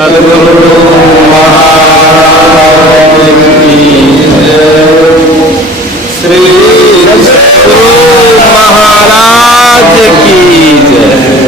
श्री सद्गुरु महाराज की जय।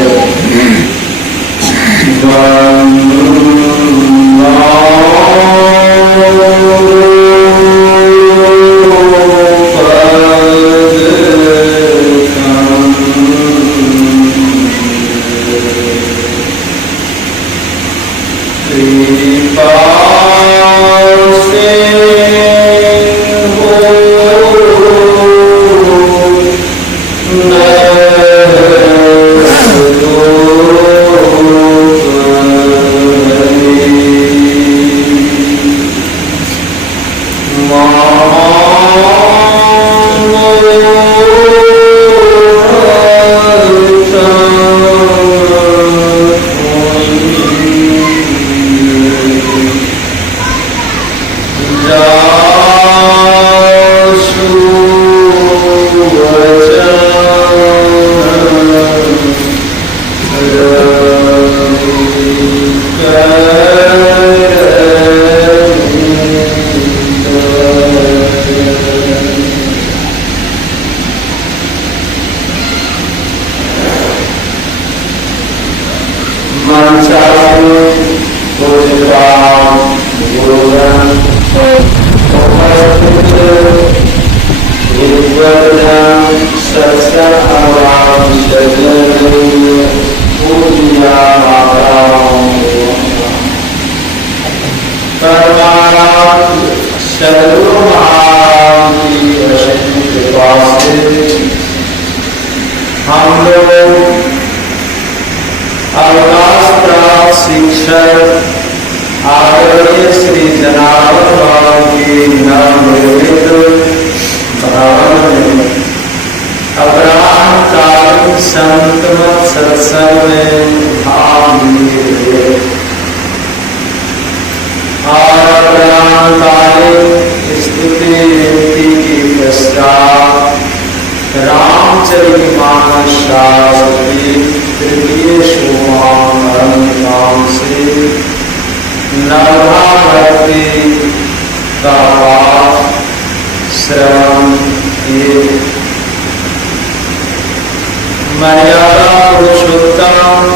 मर्यादा पुरुषोत्तम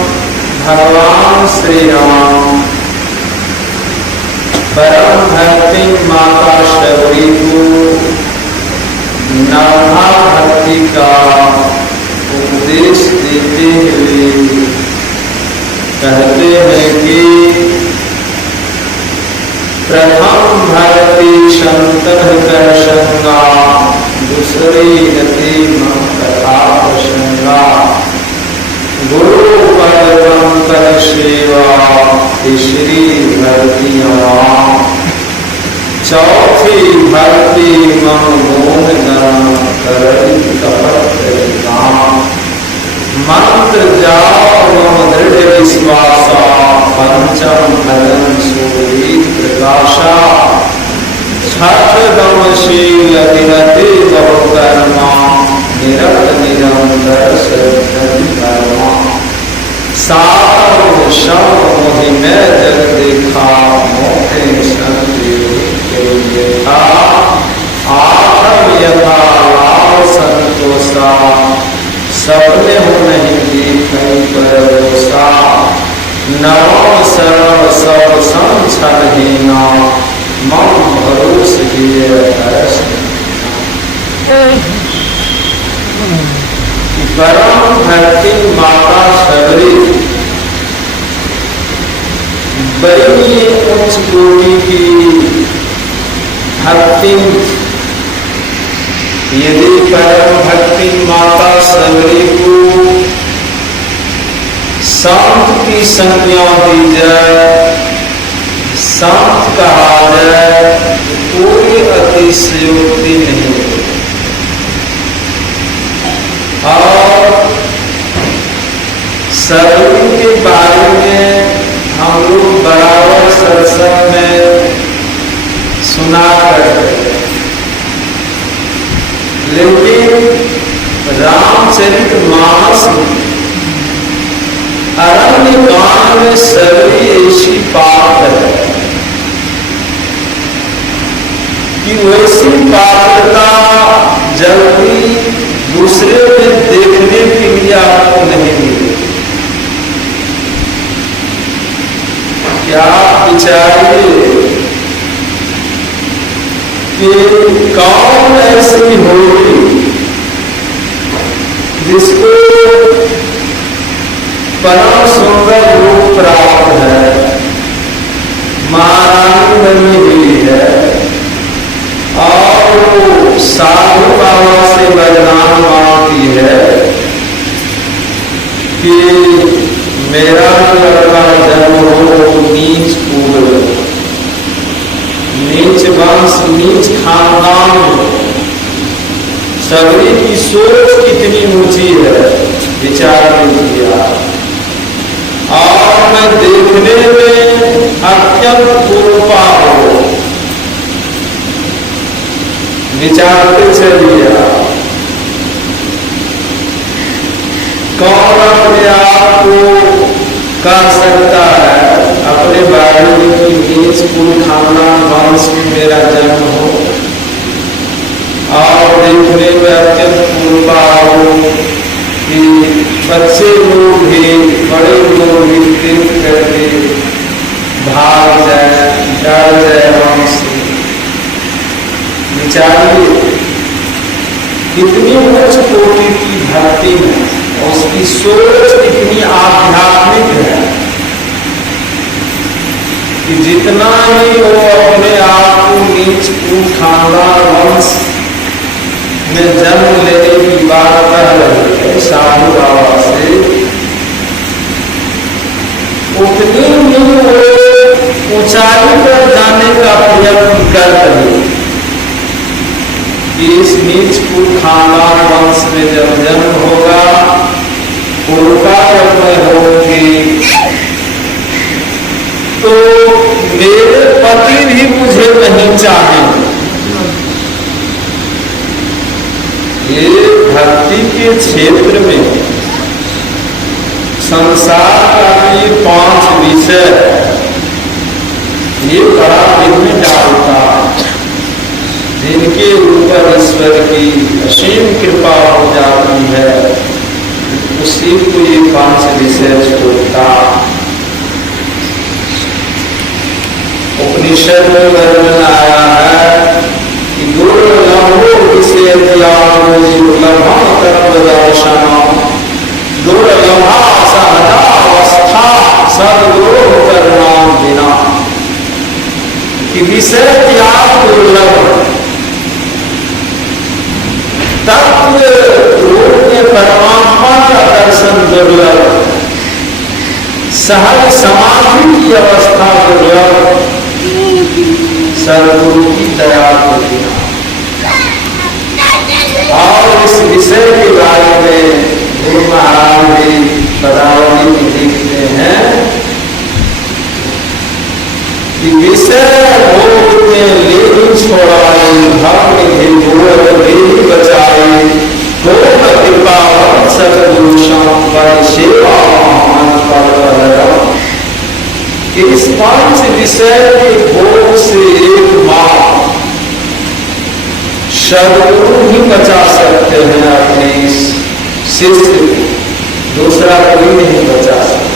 भगवान श्री राम परम भक्ति माता शबरी को नवधा भक्ति का उपदेश देते हुए कहते हैं कि प्रथम भक्ति संतन कर संगा, दूसरी गति कथा प्रसंगा, गुरु पद पंकज सेवा, तीसरी भक्ति अवाम, चौथी भक्ति मनोमोह गण करई कपट काम, मंत्र जाप मम दृढ़ विश्वासा, पंचम भजन सूरी प्रकाशा, छठ दमशील विरति बहुकर्मा, निरत निरंतर कर्मा, सातम शव मोहि मैं जग देखा, मोहे संदेह देखा, आठम यथा लाभ संतोषा, सपने हो नहीं देखई भरोसा, नवम शरण सब संछनहीना, मम भरोस परम भक्ति माता शबरी बड़ी उच्च कोटि की भक्ति। यदि परम भक्ति माता शबरी को संत की संज्ञा दी जाए, संत कहा जाए, कोई अतिशयोक्ति नहीं है। और शबरी के बारे में हम लोग बराबर सत्संग में सुना करते हैं, लेकिन रामचरितमानस में अरण्य कांड में शबरी ऐसी क्या विचारिए कि कौन ऐसी होगी जिसको परम सुंदर रूप प्राप्त है, महारानी बनी हुई है और वो साधु बाबा से वरदान मांगती है कि मेरा लड़का जन्म हो नीच कुल, नीच वंश, नीच खानदान हो। सबरी की सोच कितनी ऊंची है, विचार कीजिए आप। और मैं देखने में अत्यंत कुरूपा हो, विचारते चलिए आप। कौन अपने आप को कह सकता है अपने बारे में कि नीच कुल खानदान वंश में मेरा जन्म हो और देखने में अत्यंत कुरूपा हो कि बच्चे लोग भी बड़े लोग भी तीर्थ करके भाग जाए, डर जाए हमसे। विचारिए कितनी उच्च कोटि की भक्ति है, उसकी सोच कितनी आध्यात्मिक है कि जितना ही वो अपने आप को नीच कुल खानदान वंश में जन्म लेने की बात कह रही है साधु बाबा से, उतनी ही वो ऊंचाई पर जाने का प्रयत्न कर रही है कि इस नीच कुल खानदान वंश में जब जन्म होगा, उनका जब मैं होंगी तो मेरे पति भी मुझे नहीं चाहेंगे। ये भक्ति के क्षेत्र में संसार का ये 5 विषय ये बड़ा विघ्न डालता, जिनके ऊपर ईश्वर की असीम कृपा हो जाती है, उसी को ये 5 विषय छोड़ता। उपनिषद में वर्णन आया है कि दुर्लभो विषय दुर्लभम तत्वदर्शनम दुर्लभा सहजावस्था सद्गुरु परिणाम बिना, कि विषय त्याग दुर्लभ, तत्व रूप में परमात्मा का दर्शन दुर्लभ, सहज समाधि की अवस्था दुर्लभ, सद्गुरु की दया को बिना। और इस विषय के बारे में गुरु महाराज भी पदावली में लिखते हैं कि विषय भोग में ले ही छोड़ाए, भाव में ले ही बचाए, पूर्ण कृपा सद्गुरु श्याम पर सेवा महान पर। इस 5 विषय के भोग से एकमात्र सद्गुरु ही बचा सकते हैं अपने इस शिष्य को, दूसरा कोई नहीं बचा सकता।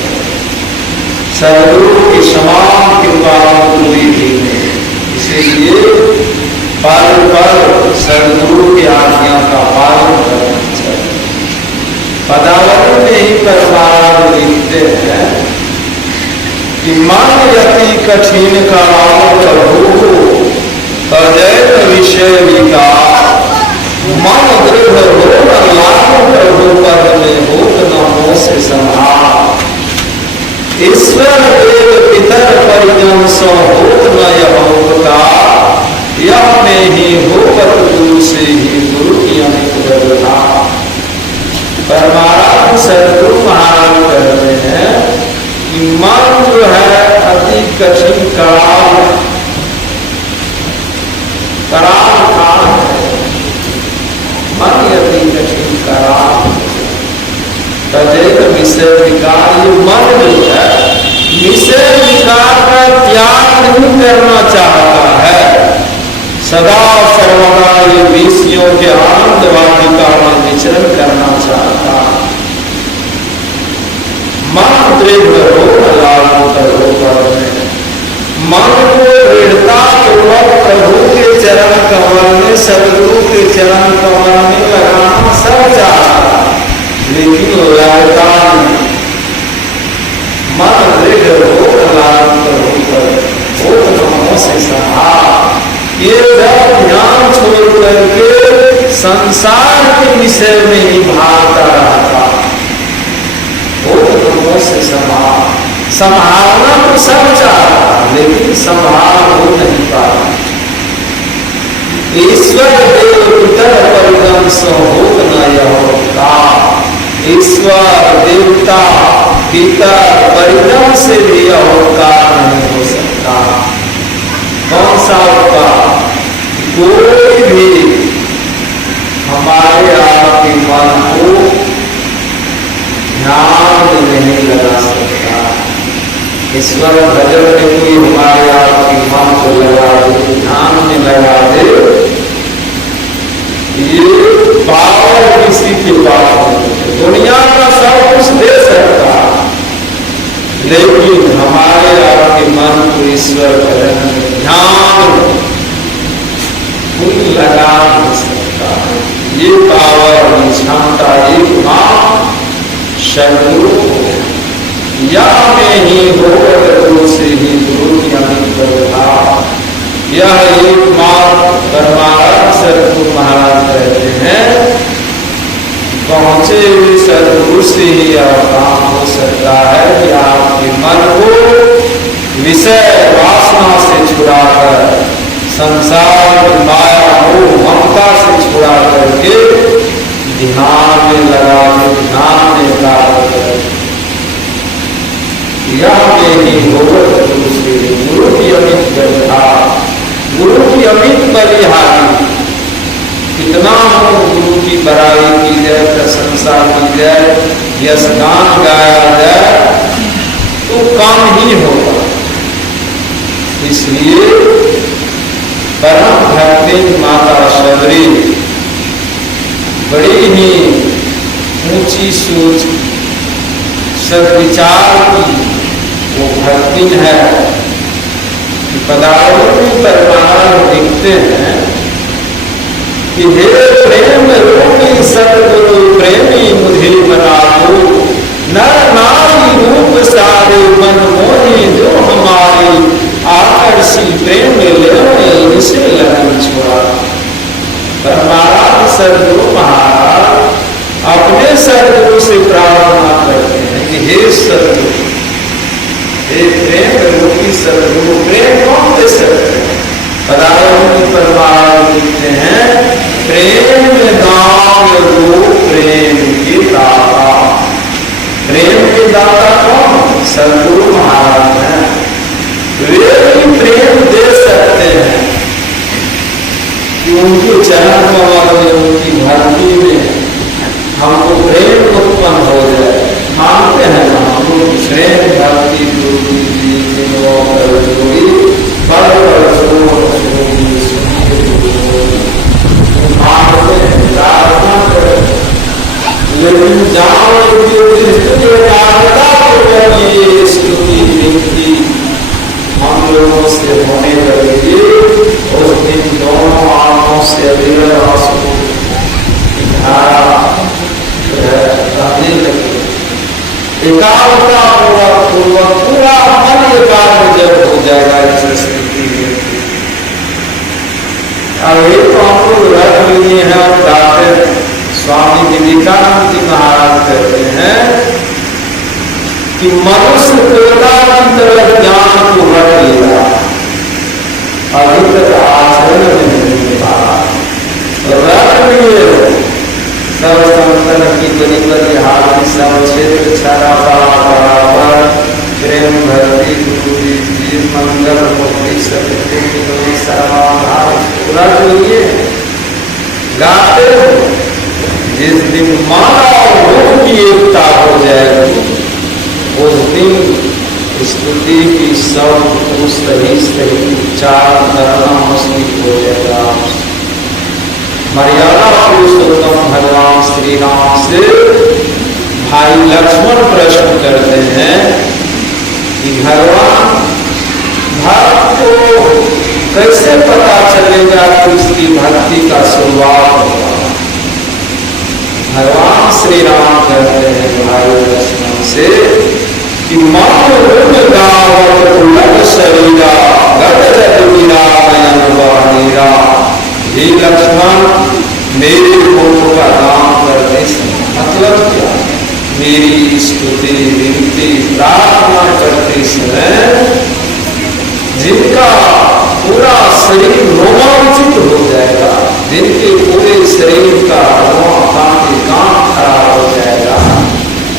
सद्गुरु की समान कृपा पूरी भी नहीं, इसीलिए पल पल सद्गुरु की आज्ञा का पालन करना चाहिए। पदावली में ही परमात्मा लिखते हैं कि मन यति कठिन का प्रभु अजैत विषय विकार, मन दृढ़ हो न लागू प्रभु पद में हो न हो से संहार। ईश्वर देव पितर परिजन सो होत न यह उपकार, यह में ही हो पत गुरु से ही गुरु की अनेक व्यवहार। परमात्मा सद्गुरु महाराज कहते हैं कि मन जो है अति कठिन कराल काल है, मन अति कठिन कराल तजेत विषय विकार। ये मन जो है विषय विकार का त्याग नहीं करना चाहता है, सदा सर्वदा ये विषयों के आनंद वाटिका में विचरण करना चाहता है। मन दृढ़ हो लागू करो। विषय में ही भागता रहता, वो लोगों से संभालना तो सब चाहता, लेकिन संभाल हो नहीं पाता। ईश्वर देव पितर परिगम सो होत न यहोता। ईश्वर देवता पितर परिगम से भी अहोकार नहीं हो सकता। कौन सा उपकार? कोई भी हमारे आपके मन को ध्यान में नहीं लगा सकता। ईश्वर भजन में कोई हमारे आपके मन को लगा दे, ध्यान में लगा दे, ये पावर किसी के पास नहीं। दुनिया का सब कुछ दे सकता, लेकिन हमारे आपके मन को ईश्वर भजन में ध्यान लगा नहीं सकता। ये पावर, ये क्षमता एकमात्र सद्गुरु या में ही होगा, से ही गुरु की अमित प्रभाव। यह एकमात्र परमात्मा सद्गुरु महाराज कहते हैं, पहुंचे हुए सद्गुरु से ही यह काम हो सकता है कि आपके मन को विषय वासना से छुड़ाकर, संसार की माया मोह ममता से छुड़ा करके ध्यान में लगा दे, ध्यान में प्राप्त करे। यह ही होगा दूसरे गुरु की अमित व्यवस्था, गुरु की अमित बलिहारी। कितना हो गुरु की बड़ाई की जाए, प्रशंसा की जाए, यशगान गाया जाए तो कम ही होगा। इसलिए परम भक्ति माता शबरी बड़ी ही ऊंची सोच सदविचार की वो भक्ति है। पदार्थों में परमाणु दिखते हैं कि हे प्रेम रूपी सतगुरु प्रेमी मुझे बना दो, नर नारी रूप सारे मन मोही जो हमारी आकर्षी प्रेम ले इसे लगन छोड़ा। परमात्मा सद्गुरु महाराज अपने सद्गुरु से प्रार्थना करते हैं कि हे सद्गुरु, हे प्रेम रूपी सद्गुरु, प्रेम कौन दे सकते हैं? पदार्थों परमात्मा लिखते हैं, प्रेम दान दो प्रेम के दाता। प्रेम के दाता कौन? सद्गुरु महाराज हैं। वे भी प्रेम दे सकते हैं कि उनके चरण कमल में, उनकी भक्ति में हमको प्रेम उत्पन्न हो जाए। मानते हैं हम लोग प्रेम भक्ति मानते हैं, लेकिन जाओ स्तुति विनती हम लोगों से होने लगेगी, उस दिन दोनों आंखों से एकाग्रता पूर्वक पूरा मन एकाग्र जब हो जाएगा इस स्थिति में। अब एक तो हम लोग रख लिए हैं और गाते हैं। स्वामी विवेकानंद जी महाराज कहते हैं कि मनुष्य तोता की तरह ज्ञान को रख लेगा, अभी तक आचरण में नहीं पाया। रख लिए सब संतन की बड़ी बड़ी हाथी, सब क्षेत्र छाड़ा बराबर, प्रेम भक्ति गुरु जी मंगल मुक्ति सत्य रख लिए, गाते हो। जिस दिन मानव रूप की एकता हो जाएगी, उस दिन स्तुति की सब सही सही उच्चारण करना मुश्किल हो जाएगा। मर्यादा पुरुषोत्तम भगवान श्री राम से भाई लक्ष्मण प्रश्न करते हैं कि भगवान भक्त को कैसे पता चलेगा कि उसकी भक्ति का शुरुआत होगा? भगवान श्री राम कहते हैं भाई लक्ष्मण से कि मन रूप गावत उलट शरीरा गत जगीरा नयन बानीरा। हे लक्ष्मण, मेरे को का नाम कर शरीर रोमांचित हो जाएगा, जिनके पूरे शरीर का रोआ कांटे कांट खड़ा हो जाएगा,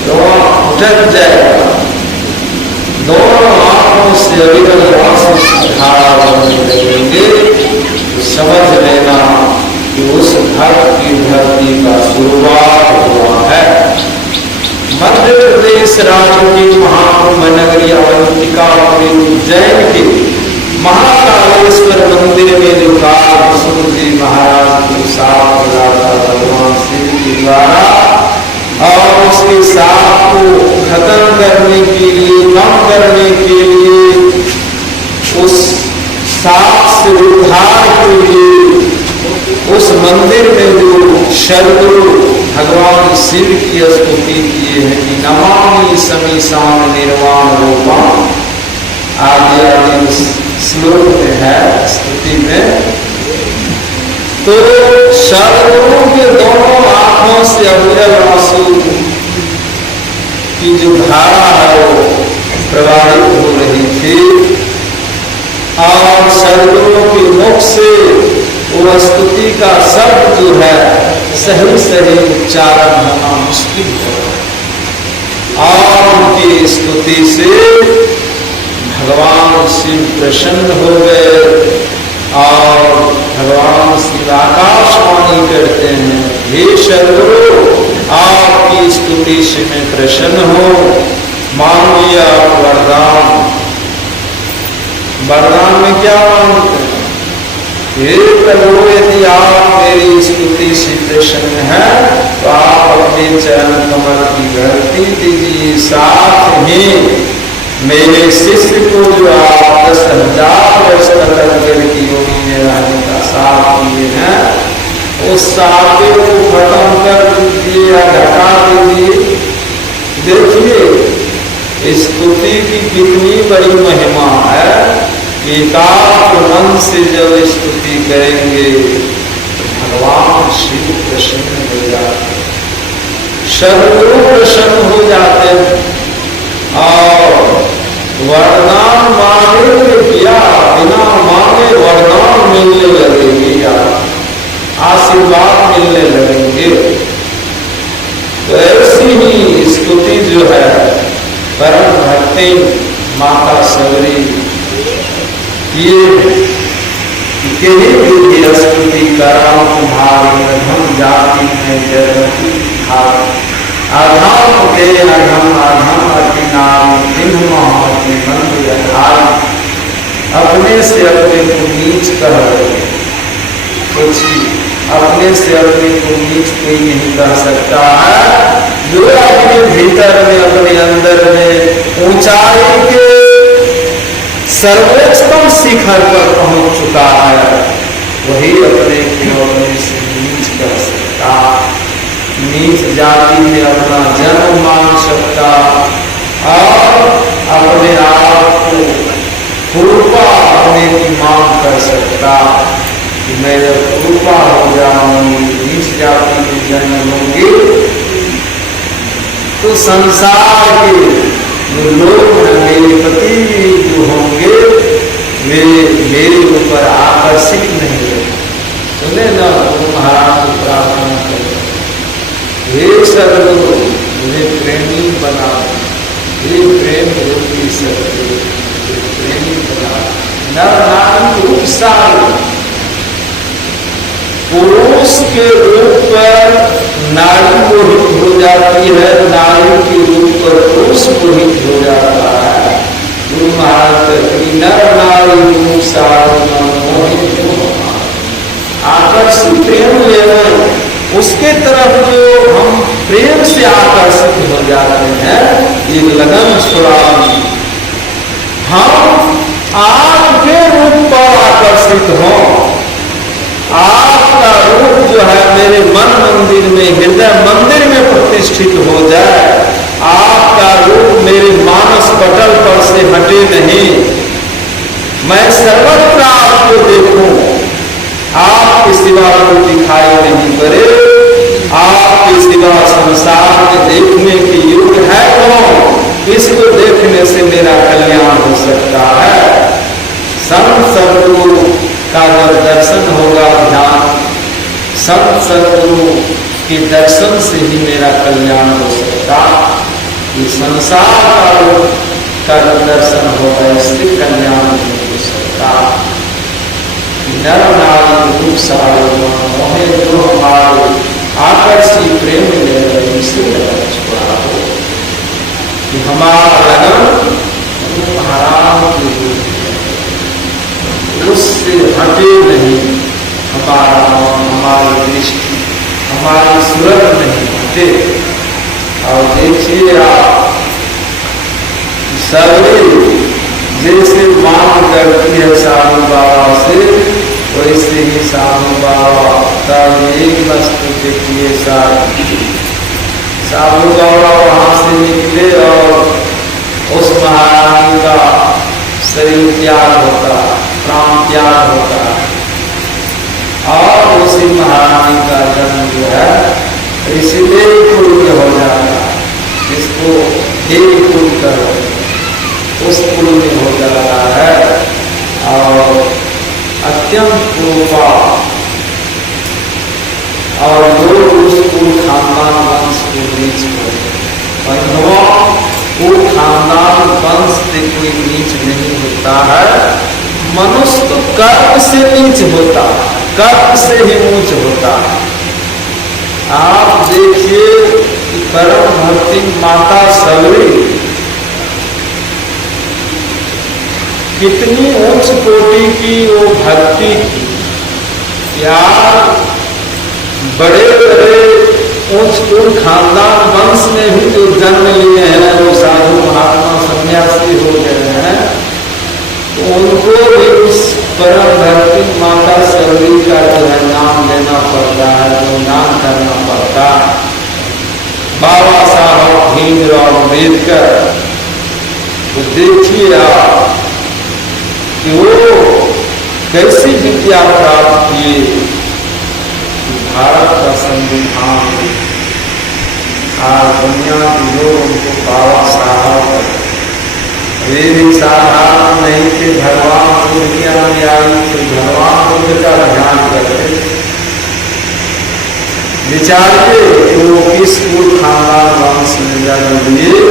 रोआ उठक जाएगा, दोनों आंखों से अविरल आंसू धारा बहने लगेंगे, तो समझ लेना कि उस धर्म की धरती का शुरुआत हुआ है। मध्य प्रदेश राज्य की महाकुंभ नगरी अवंतिकापुरी उज्जैन के महाकालेश्वर मंदिर में जो काल जी महाराज के साथ मिला था भगवान शिव के द्वारा, और उसके साथ को खत्म करने के लिए, कम करने के लिए, उस साप से उद्धार के लिए उस मंदिर में जो शरदुरु भगवान शिव की स्तुति किए हैं कि नमामि समीशान निर्वाण रूपम, आगे आगे श्लोक में है स्तुति में। तो शरदुरु के दोनों आंखों से अविरल आंसू की जो धारा है वो प्रवाहित हो रही थी, और शरदुरु के मुख से वो स्तुति का शब्द जो है सही सही उच्चारण होना मुश्किल हो रहा है, और उनकी स्तुति से भगवान शिव प्रसन्न हो गए, और भगवान शिव आकाशवाणी करते हैं, हे शरदुरु आपकी स्तुति से मैं प्रसन्न हूँ, मांगिए आप वरदान। वरदान में क्या मांगते हैं? हे प्रभु यदि आप मेरी स्तुति से प्रसन्न है तो आप अपने चरण कमल की धरती दीजिए, साथ ही मेरे शिष्य को जो आप 10,000 वर्ष तक जल की योनि में रहने का साथ दिए हैं, उस साथे को खत्म कर दीजिए या घटा दीजिए। देखिए स्तुति की कितनी बड़ी महिमा है। एकाग्र मन से जब स्तुति करेंगे तो भगवान शिव प्रसन्न हो जाते हैं, शरदुरु प्रसन्न हो जाते हैं, और वरदान मांगेंगे क्या, बिना मांगे वरदान मिलने लगेंगे या आशीर्वाद मिलने लगेंगे। तो ऐसी ही स्तुति जो है परम भक्ति माता सबरी ये विधि स्तुति कराम तुम्हारी अधम जाति में जन्मती भाग, अधम के अधम अधम अति नाम दिन मोहम्मती मंदिर हाल। अपने से अपने को नीच कह रहे, कुछ अपने से अपने को नीच कोई नहीं कर सकता है। जो अपने भीतर में, अपने अंदर में ऊंचाई के सर्वोच्चतम शिखर पर पहुंच चुका है, वही अपने को अपने से नीच कर सकता, नीच जाति में अपना जन्म मान सकता, और अपने आप को पूर्वा अपने की मांग कर सकता कि मैं जब पूर्वा हो जाऊंगी, नीच जाति में जन्म लूंगी, तो संसार के जो लोग मेरे पति जो होंगे वे मेरे ऊपर आकर्षित नहीं होंगे। सुने ना महाराज को प्रार्थना करें, हे सदगुरु मुझे प्रेमी बना, हे प्रेम रूपी सदगुरु प्रेमी बना। नर नारी रूप सारी, पुरुष के रूप पर नारी मोहित हो जाती है, नारी के रूप पर पुरुष मोहित हो जाता है। गुरु महाराज कहते नर नारी रूप सारी मोहित होना, आकर्षित प्रेम लेवल उसके तरफ जो हम प्रेम से आकर्षित हो जाते हैं, ये लगन सुरानी। हम आपके रूप पर आकर्षित हो, आपका रूप जो है मेरे मन मंदिर में, हृदय मंदिर में प्रतिष्ठित हो जाए, आपका रूप मेरे मानस पटल पर से हटे नहीं, मैं सर्वत्र आपको देखूं, आपके सिवा को दिखाई नहीं पड़े, आपके सिवा संसार में देखने के योग्य है कौन, इसको देखने से मेरा कल्याण हो सकता है। संत सदगुरु का का जब दर्शन होगा, ध्यान संत सदगुरु के दर्शन से ही मेरा कल्याण हो सकता। ये संसार का जब दर्शन होगा, इससे कल्याण नहीं हो सकता। नर नारी रूप सारे मोहे जो हमारे आकर्षी प्रेम ले रहे, इसे लगन छोड़ा हो कि हमारा लगन महाराज के रूप उससे हटे नहीं। हमारा हमारी दृष्टि हमारी सूरत नहीं हटे। और देखिए आप सभी जैसे मांग करती है साधु बाबा से, वैसे ही साधु बाबा तब एक वस्तु देखिए साधु बाबा वहां से निकले और उस महारानी का शरीर त्याग होता, प्राण त्याग होता और उसी महारानी का जन्म जो है ऋषिदेव कुल में हो जाता, जिसको देव कुल करो उस कुल में हो जाता है। और अत्यंत कृपा और लोग उस कुल खानदान वंश को नीच हो, वो खानदान वंश से कोई नीच नहीं होता है। मनुष्य तो कर्म से नीच होता है, कर्म से ही ऊंच होता है। आप देखिए परम भक्ति माता सबरी कितनी उच्च कोटि की वो भक्ति थी। यार बड़े बड़े उच्च खानदान वंश में भी जो जन्म लिए हैं, वो साधु महात्मा सन्यासी हो गए हैं, तो उनको भी उस परम भक्ति माता सबरी का जो है नाम लेना पड़ता है, जो नाम करना पड़ता है। बाबा साहब भीमराव अम्बेडकर तो देखिए आप कि वो कैसी विद्या प्राप्त किए। भारत का संविधान आज दुनिया के लोग उनको बाबा साहब वे भी साधारण नहीं थे, भगवान बुद्ध के अनुयायी थे, भगवान बुद्ध का ध्यान करते। विचारिए कि वो किस कुल खानदान वंश में जन्म लिए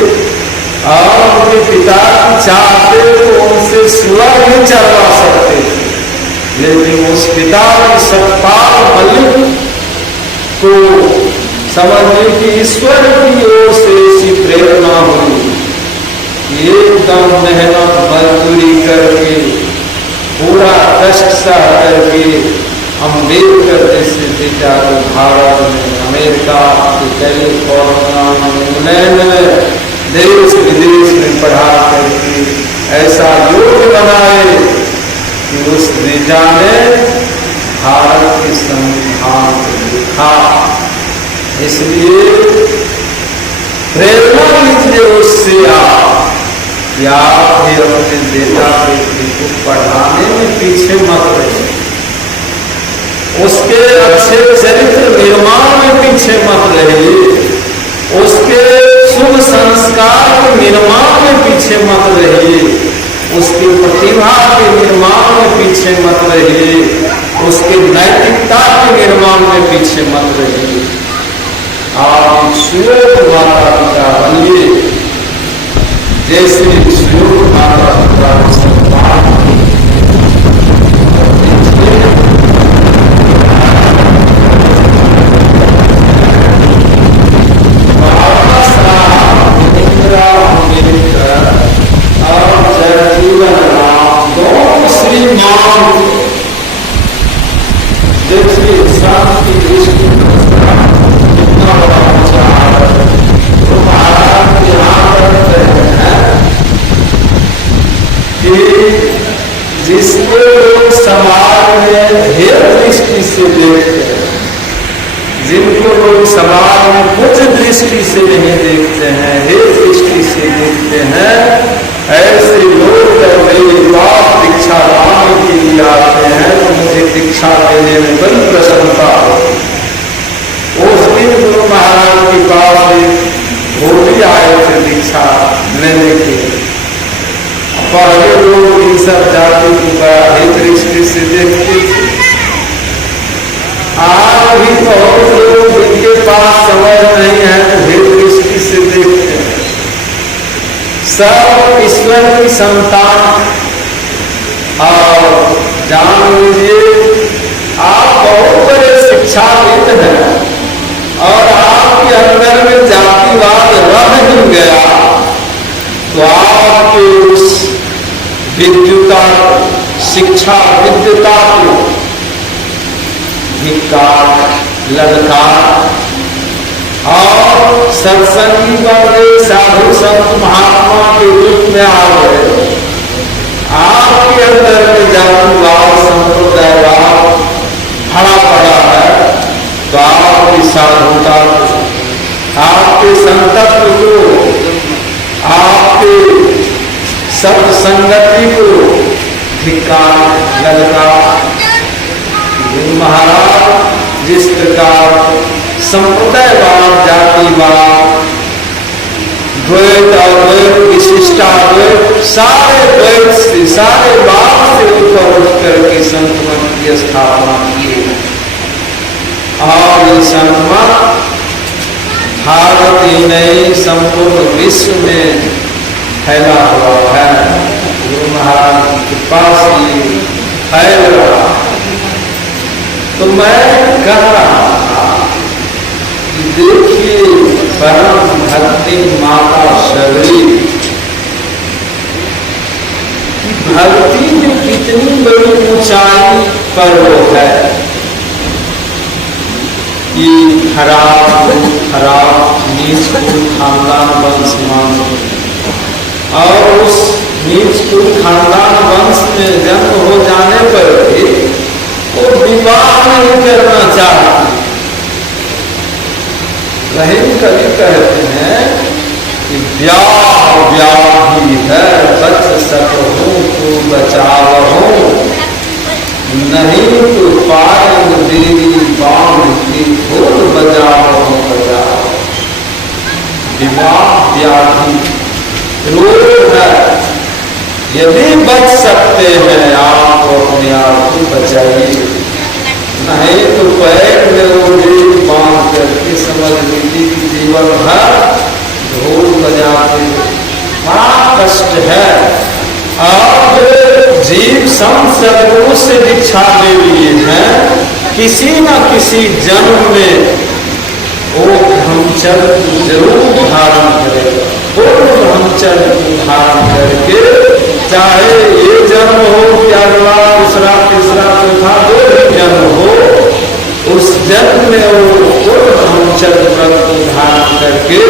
और उनके पिता चाहते तो उनसे स्वर्ग नहीं चढ़वा सकते थे, लेकिन उस पिता ने सतपाल मलिक को समझने की ईश्वर की ओर से ऐसी प्रेरणा हुई, एकदम मेहनत मजदूरी करके पूरा कष्ट सह करके अम्बेडकर जैसे बेटा को भारत में, अमेरिका के कैलिफोर्निया में, इंग्लैंड में, देश विदेश में पढ़ा करके ऐसा योग बनाए कि उस बेटा ने भारत के संविधान को लिखा। इसलिए प्रेरणा लीजिए उससे आप भी अपने बेटा बेटी को पढ़ाने में पीछे मत रहिए, उसके अच्छे चरित्र निर्माण में पीछे मत रहिए, उसके शुभ संस्कार के निर्माण में पीछे मत रहिए, उसकी प्रतिभा के निर्माण में पीछे मत रहिए, उसके नैतिकता के निर्माण में पीछे मत रहिए। आप सुयोग माता पिता बनिए, जैसे सुयोग माता पिता को सम्मान जिसको लोग समाज में हेय दृष्टि से देखते हैं, जिनको लोग समाज में कुछ दृष्टि से नहीं देखते हैं, हेय दृष्टि से देखते हैं, ऐसे लोग जब मेरे पास दीक्षा पाने के लिए आते हैं तो मुझे दीक्षा देने में बड़ी प्रसन्नता होती है। उस दिन गुरु महाराज के पास वो भी आए थे दीक्षा लेने के लिए। पहले लोग इन सब जाति को बड़ा दृष्टि से देखते भी बहुत लोग जिनके पास समझ नहीं है तो भेद दृष्टि से देखते हैं। सब ईश्वर की संतान। और जान लीजिए आप बहुत बड़े शिक्षाविद हैं और आपके अंदर में जातिवाद रह ही गया तो आपके उस विद्युता शिक्षा विद्युता को धिक्कार ललकार और सत्संगी बने साधु संत महात्मा के रूप में आ गए। आपके अंदर में जातिवाद संप्रदायवाद भरा पड़ा है तो आपकी साधुता को, आपके संतत्व को, आपके सत्संगति को धिक्कार ललकार। महाराज जिस प्रकार संप्रदायवाद जातिवाद द्वैत अद्वैत विशिष्टाद्वैत सारे द्वैत से सारे बात से ऊपर उठ करके संतमत की स्थापना की और ये संतमत भारत ही नहीं संपूर्ण विश्व में फैला हुआ है। गुरु महाराज की कृपा से फैल रहा। तो मैं कह रहा था कि देखिए परम भक्ति माता शबरी की भक्ति में कितनी बड़ी ऊंचाई पर वो है कि खराब नीच कुल खानदान वंश मान और उस नीच कुल खानदान वंश में जन्म हो जाने पर भी वो विवाह नहीं करना चाहती। रहीम कवि कहते हैं कि ब्याह ही है बच सकूं तो बचाओ नहीं तो पायल देवी बांध की ढोल बजाओ बजाओ। विवाह व्याधि रोग है, यदि बच सकते हैं आप तो अपने आप को बचाइए, नहीं तो पैर में वो देवी बांध करके समझ लीजिए कि जीवन भर ढोल बजाते बड़ा कष्ट है। अब जीव संत सदगुरु से दीक्षा ले लिए हैं, किसी न किसी जन्म में वो ब्रह्मचर्य को जरूर धारण करेगा। वो ब्रह्मचर्य को धारण करके चाहे ये जन्म हो कि अगला दूसरा तीसरा चौथा जो भी जन्म हो उस जन्म में वो ब्रह्मचर्य व्रत को धारण करके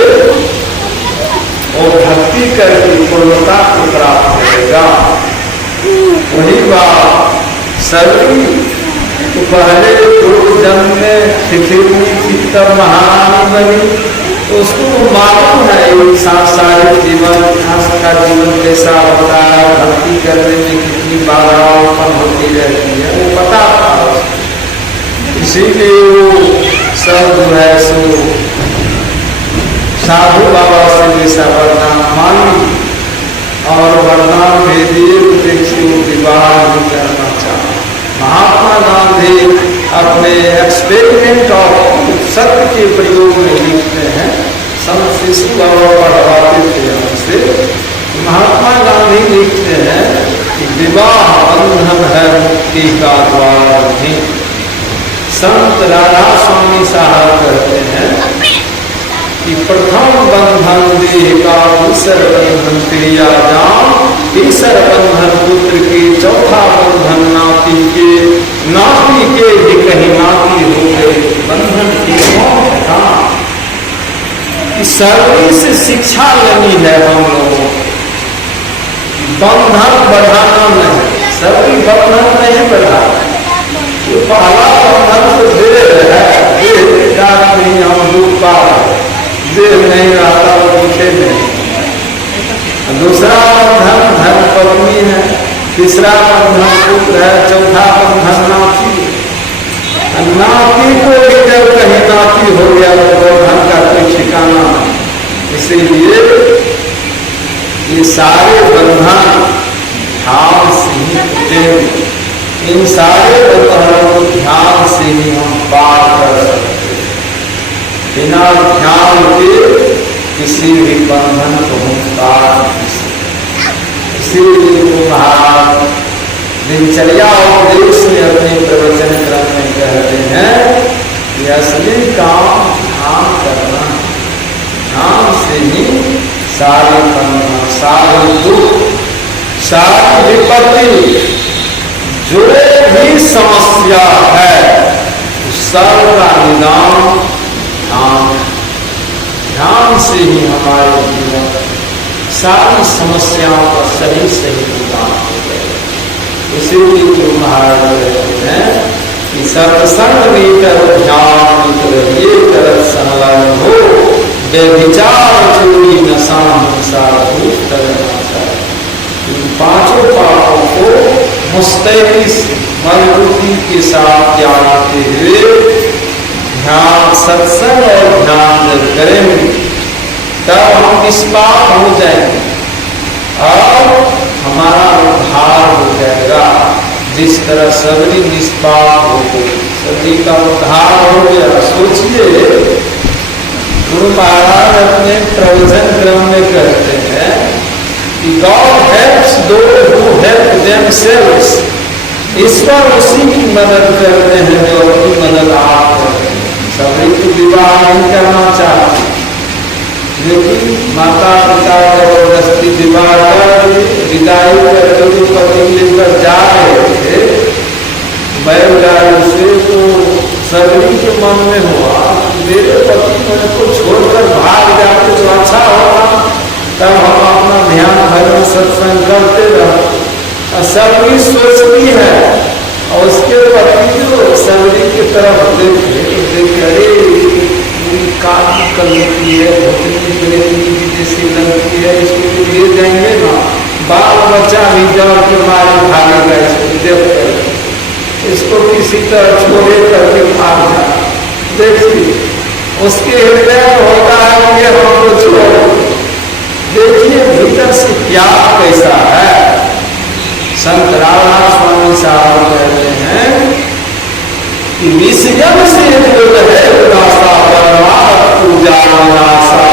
और भक्ति करके पूर्णता को प्राप्त करेगा। वही बात सभी तो पहले पूर्व जन्म में पृथ्वी थी तब महारानी बनी तो उसको मालूम है एक सांसारिक जीवन का जीवन कैसा होता है, भक्ति करने में कितनी बाधाएं उत्पन्न होती रहती है वो पता था। इसीलिए वो सब जो है सो साधु बाबा से जैसा वरदान मांगी और वरदान दे दिए तो देखिए वो विवाह नहीं करना चाहा। महात्मा गांधी अपने एक्सपेरिमेंट ऑफ सत्य के प्रयोग में लिखते हैं, संत शिशु बाबा पढ़वाते थे हमसे। महात्मा गांधी लिखते हैं कि विवाह बंधन है मुक्ति का द्वार नहीं। संत राधा स्वामी साहब कहते हैं कि प्रथम बंधन देह का, दूसर बंधन क्रिया जान, तीसर बंधन पुत्र के, चौथा बंधन नाती के, नाती के भी कहीं नाती हो गए बंधन की मौत था। सर्वी से शिक्षा लेनी है हम लोगों को, बंधन बढ़ाना नहीं, सर्वी बंधन नहीं बढ़ाना। तो पहला बंधन तो देह है, देह के कारण नहीं हम दुख पा रहे, देह नहीं रहता वो दुखे नहीं। दूसरा बंधन धर्म पत्नी है, तीसरा बंधन पुत्र है, चौथा बंधन नाती। नाती को भी जब कहीं नाती हो गया तो बंधन का कोई ठिकाना नहीं। इसीलिए ये सारे बंधन भाव से ही टूटे। इन सारे उपकरणों को ध्यान से ही हम पार कर सकते हैं। बिना ध्यान के किसी भी बंधन को हम पार नहीं सकते। इसीलिए गुरु महाराज दिनचर्या और देश में अपने प्रवचन क्रम में कहते हैं कि असली काम ध्यान करना, ध्यान से ही सारे बंधन, सारे दुख, सारी विपत्ति, जो भी समस्या है सबका निदान ध्यान से ही हमारे जीवन सारी समस्याओं का सही सही निदान हो जाए। इसीलिए गुरु महाराज कहते हैं कि सत्संग में करो ध्यान रहिए करत संलग्न हो, व्यभिचार चोरी नशा हिंसा भूत करना चाहिए। इन पांचों पापों को मुस्तैदी से मजबूती के साथ त्यागते हुए ध्यान, सत्संग और ध्यान जब करेंगे तब हम निष्पाप हो जाएंगे और हमारा उद्धार हो जाएगा। जिस तरह सबरी निष्पाप हो गई, सबरी का उद्धार हो गया। सोचिए, गुरु महाराज अपने प्रवचन क्रम में कहते हैं कि God helps those who help themselves। ईश्वर उसी की मदद करते हैं जो अपनी मदद आप करते हैं। सभी को विवाह नहीं करना चाहते, लेकिन माता पिता जबरदस्ती विवाह कर विदाई करके पति लेकर जा रहे थे बैलगाड़ी से, तो सभी के मन में हुआ मेरे पति मेरे को छोड़कर भाग जाते तो अच्छा होगा, तब हम अपना ध्यान भजन सत्संग करते रहो। सबरी सोचती है और उसके पति जो सबरी की तरफ देखे अरे काफी करती है, जैसी लगती है, इसको तो ले जाएंगे ना, बाल बच्चा भी डर के मारे भागेगा, इसको देख कर इसको किसी तरह छोड़े करके भाग जाए। देखिए उसके हृदय में होता है कि हमको छोड़। देखिए भीतर से प्यार कैसा है। संत रामदास स्वामी साहब कहते हैं कि विषयम से जो है उदासा परमार्थ पूजा नासा,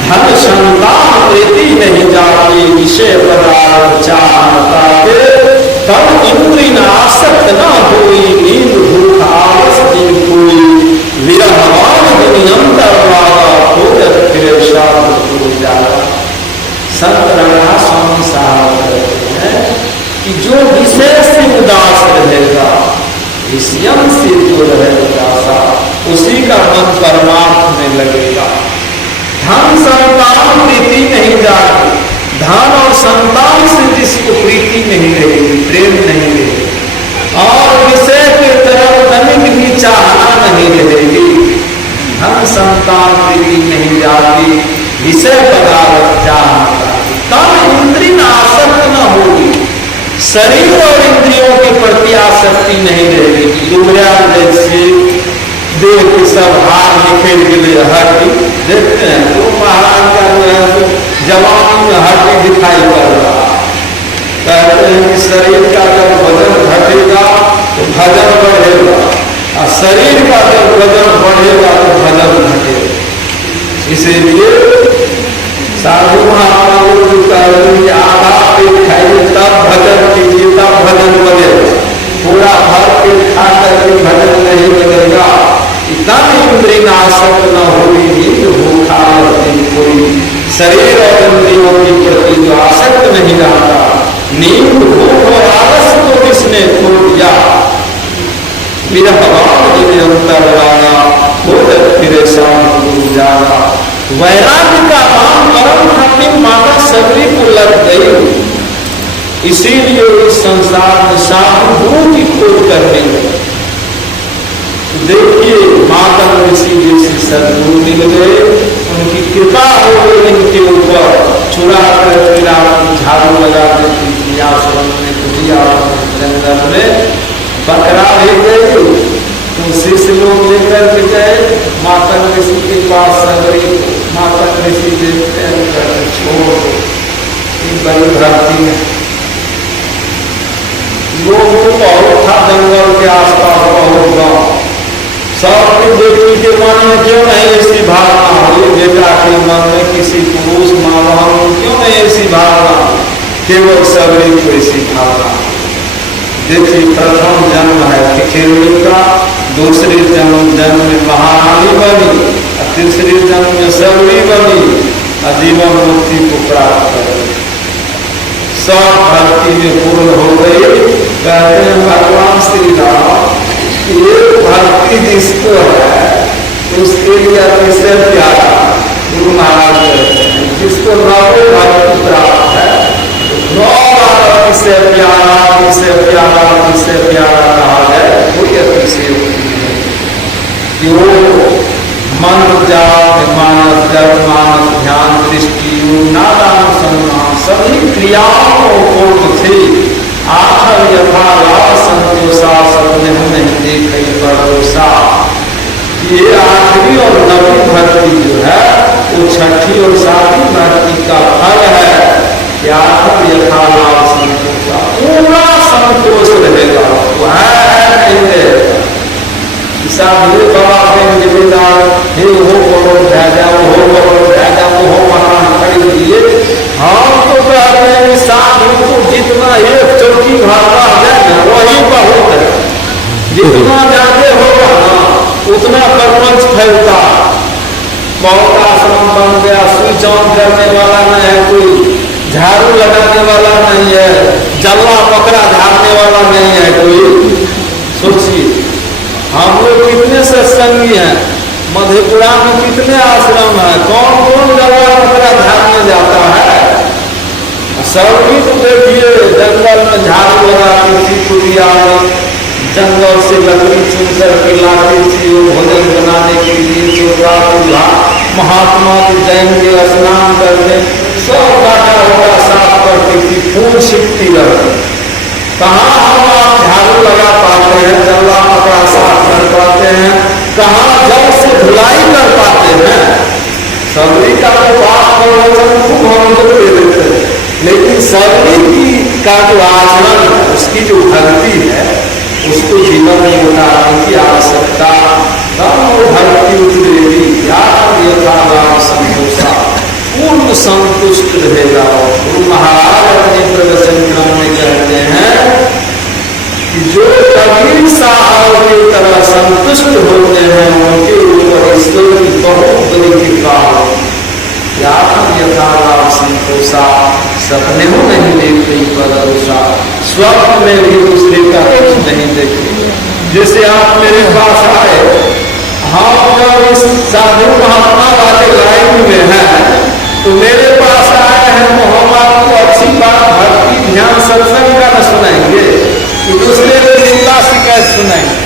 धन संतान प्रीति नहीं जाती, विषय पदार्थ चाहता के तब इंद्रिय नासक्त न हुई, नींद भूख आलस दिन कोई, विरहवान दुनियंतर वाला भोजन फिर शांत जाता। संत रामदास स्वामी साहब कहते हैं कि जो विषय से उदास रहेगा, विषयम से जो रहेगा उसी का मन परमार्थ में लगेगा। धन संतान प्रीति नहीं जाती, धन और संतान से जिसको प्रीति नहीं रहेगी, प्रेम नहीं रहेगी, और विषय के तरफ तनिक भी चाहना नहीं रहेगी, धन संतान प्रीति नहीं जाती, विषय पदार्थ चाहना, तब इंद्रिय आसक्त न होगी, शरीर और इंद्रियों के प्रति आसक्ति नहीं रहेगी। दुबरा जैसे देह के सब हार निखेर के लिए हड्डी देखते हैं, तो महाराज का जो है जवानी में हड्डी दिखाई पड़ रहा। कहते हैं कि शरीर का जब वजन घटेगा तो भजन बढ़ेगा, और शरीर का जब वजन बढ़ेगा तो भजन घटेगा। इसीलिए साधु महात्माओं को कहते आधा पेट खाइए तब भजन कीजिए, तब भजन बनेगा। पूरा भर पेट खा करके भजन नहीं बनेगा। तब इंद्रिय नाशक न होगी, नींद भूखा कोई, शरीर और इंद्रियों के प्रति जो आसक्त नहीं रहता, नींद भूख और आलस को किसने छोड़ दिया, विरहवान अंतर वाला भोजन फिर शांत हो जाना। वैराग्य का नाम परम भक्ति माता सबरी को लग गई, इसीलिए इस संसार में साधु गुरु की खोज करने लगे। देखिए माता ऋषि जैसे सदगुरु मिल गए, उनकी कृपा हो गई इनके ऊपर, चुरा कर झाड़ू लगा देती थी आश्रम में, कुटिया जंगल में बकरा ले गए, तो शिष्य लोग लेकर के गए माता ऋषि के पास। सबरी माता ऋषि देखते हैं, छोड़ बड़ी भक्ति में लोगों को बहुत था जंगल के आसपास बहुत गाँव, सबकी बेटी के मन में क्यों नहीं ऐसी भावना हुई, बेटा के मन में किसी पुरुष माँ बहन क्यों नहीं ऐसी भावना, केवल सबरी को ऐसी भावना। देखिए प्रथम जन्म है ठिठेरी का, दूसरे जन्म में महारानी बनी, तीसरे जन्म में सबरी बनी, जीवन मुक्ति को प्राप्त कर सब भक्ति में पूर्ण हो गई। कहते हैं भगवान श्री राम, ये भक्ति जिसको है उसके लिए अतिशय प्यारा गुरु महाराज कहते हैं, जिसको नौ भक्ति प्राप्त है, नौ बार अतिशय प्यारा अतिशय प्यारा अतिशय प्यारा कहा जाए, कोई अतिशय क्यों मन जाप मानस जप मानस ध्यान दृष्टि नादानुसंधान सभी क्रियाओं को पूर्ण थे। आखर यथाला संतोषा सपने नहीं देखे भरोसा। ये आखिरी और नवी भक्ति जो है वो छठी और सातवीं भक्ति का फल है। क्या यथाला संतोषा पूरा संतोष रहेगा, वो है नहीं रहेगा। मेरे बाबा अपने जिम्मेदार हे वो करो ढाजा वो करो ढाजा वो मकान खरीद दिए। हम तो कहते हैं साधु को जितना एक चौकी भागा जाए वही बहुत है, जितना ज्यादा होगा ना उतना प्रपंच फैलता। बहुत आश्रम बन गया, स्विच ऑन करने वाला नहीं है कोई, झाड़ू लगाने वाला नहीं है, जल्ला पकड़ा झाड़ने वाला नहीं है कोई। सोचिए हम लोग कितने सत्संगी हैं, मधेपुरा में कितने आश्रम है, कौन कौन जगह पकड़ा झाड़ने जाता है। सभी तो देखिए जंगल में झाड़ू लगाती थी, कुटिया में जंगल से लकड़ी चुन करके लाती थी वो भोजन बनाने के लिए। चोरा चूल्हा महात्मा के जैन के स्नान करते सब काटा हुआ साफ करती थी, फूल छिपती रहती। कहाँ हम आप झाड़ू लगा पाते हैं, जल्ला पकड़ा साफ कर पाते हैं, कहाँ जल से धुलाई कर पाते हैं। सबरी का तो बात खूब हम लोग दे देते हैं, लेकिन सबरी की का जो आचरण है उसकी जो भक्ति है उसको जीवन में उतारने की आवश्यकता, तब वो भक्ति उतरेगी। यथाभाव संतोषा पूर्ण संतुष्ट रहेगा। गुरु महाराज अपने प्रवचन क्रम में कहते हैं कि जो कबीर साहब की तरह संतुष्ट होते हैं उनके ऊपर ईश्वर की बहुत बड़ी कृपा हो। यथाभाव संतोषा सपने में नहीं देखते भरोसा, स्वप्न में भी दूसरे का कुछ नहीं देखते। जैसे आप मेरे पास आए, हम जब इस साधु महात्मा वाले लाइन में हैं तो मेरे पास आए हैं तो हम आपको अच्छी बात भक्ति ध्यान सत्संग का न सुनाएंगे कि दूसरे को निंदा शिकायत सुनाएंगे,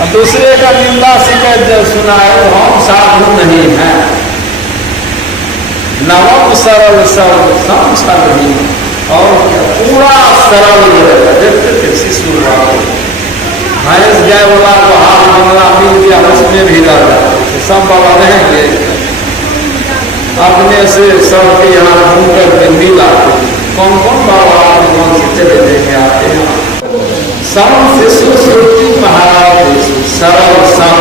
और दूसरे का निंदा शिकायत जब सुनाए तो हम साधु नहीं हैं। नवम सरल सरल संसार नहीं और क्या पूरा सरल रहेगा। देखते थे शिशु भैंस गाय वाला को हाथ बंगला मिल गया उसमें भी रह जाते थे, सब बाबा रहेंगे अपने से सबके यहाँ घूम कर मिल आते। कौन कौन बाबा अपने मन से चले देखे आते हैं। सम शिशु श्रुति महाराज सरल सम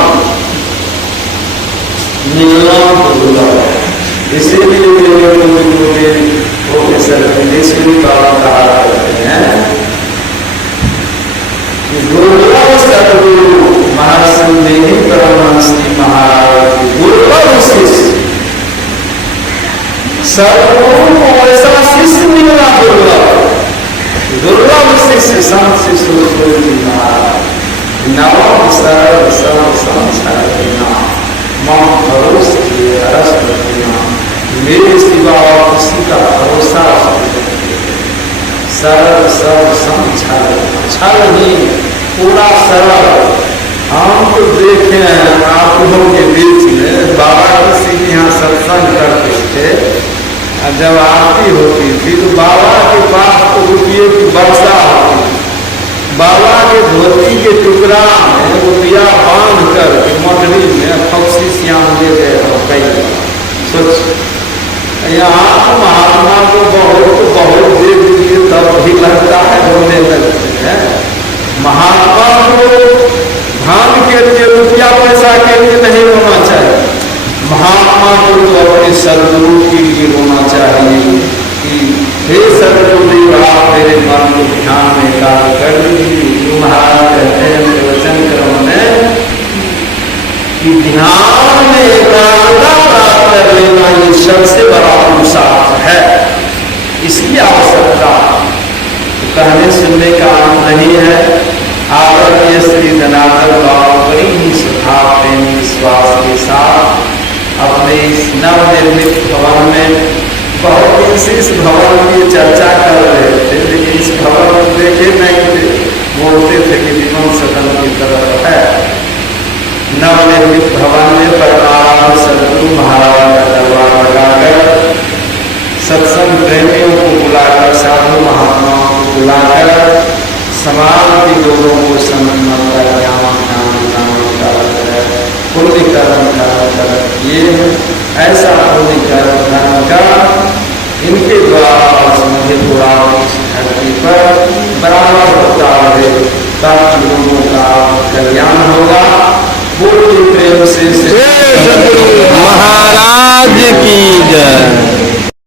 मिलना दुर्लभ, इसीलिए प्रोफेसर विदेशी बाबा कहा करते हैं दुर्लभ सदगुरु महासंदेही परमहंसी महाराज दुर्लभ शिष्य। सदगुरु को ऐसा शिष्य मिलना दुर्लभ, दुर्लभ शिष्य संत शिशु महाराज। नवम सरल सरल संसार मम भरोस मेरे सिवा और किसी का भरोसा। सरल सरल संसार छल ही पूरा सरल। हम तो देखे हैं आप लोगों के बीच में बाबा किसी के यहाँ सत्संग करते थे, जब आरती होती थी तो बाबा के पास तो रुपये की वर्षा होती, बाबा के धोती के टुकड़ा में रुपया बांध कर मटरी में फक्सी श्याम ले गए हो कई। सोच यहाँ महात्मा को बहुत दे दीजिए तब भी लगता है रोने लगते हैं। महात्मा के लिए नहीं रोना चाहिए, महात्मा को तो अपने सदगुरु के लिए रोना चाहिए कि हे सदगुरुदेव आप मेरे मन को ध्यान में एकाग्र कर लीजिए। जो महाराज कहते हैं प्रवचन क्रम में कि ध्यान में एकाग्रता प्राप्त कर लेना ये सबसे बड़ा पुरुषार्थ है, इसकी आवश्यकता तो कहने सुनने का अंत नहीं है। आदरणीय श्री धनाधर बाबा बड़ी ही श्रद्धा प्रेम विश्वास के साथ अपने इस नवनिर्मित भवन में, बहुत दिन से इस भवन की चर्चा कर रहे थे, लेकिन इस भवन को देखे नहीं थे, बोलते थे कि विमल सदन की तरफ है। नवनिर्मित भवन में परमाराम सदगुरु महाराज का दरबार लगाकर सत्संग प्रेमियों को बुलाकर, साधु महात्माओं को बुलाकर समाज के लोगों को सम्मान पुण्य कर्म का किए हैं। ऐसा पुण्य कर्म धर्म का इनके द्वारा समझे धरती पर बराबर होता रहे, ताकि लोगों का कल्याण होगा। बोलिए प्रेम से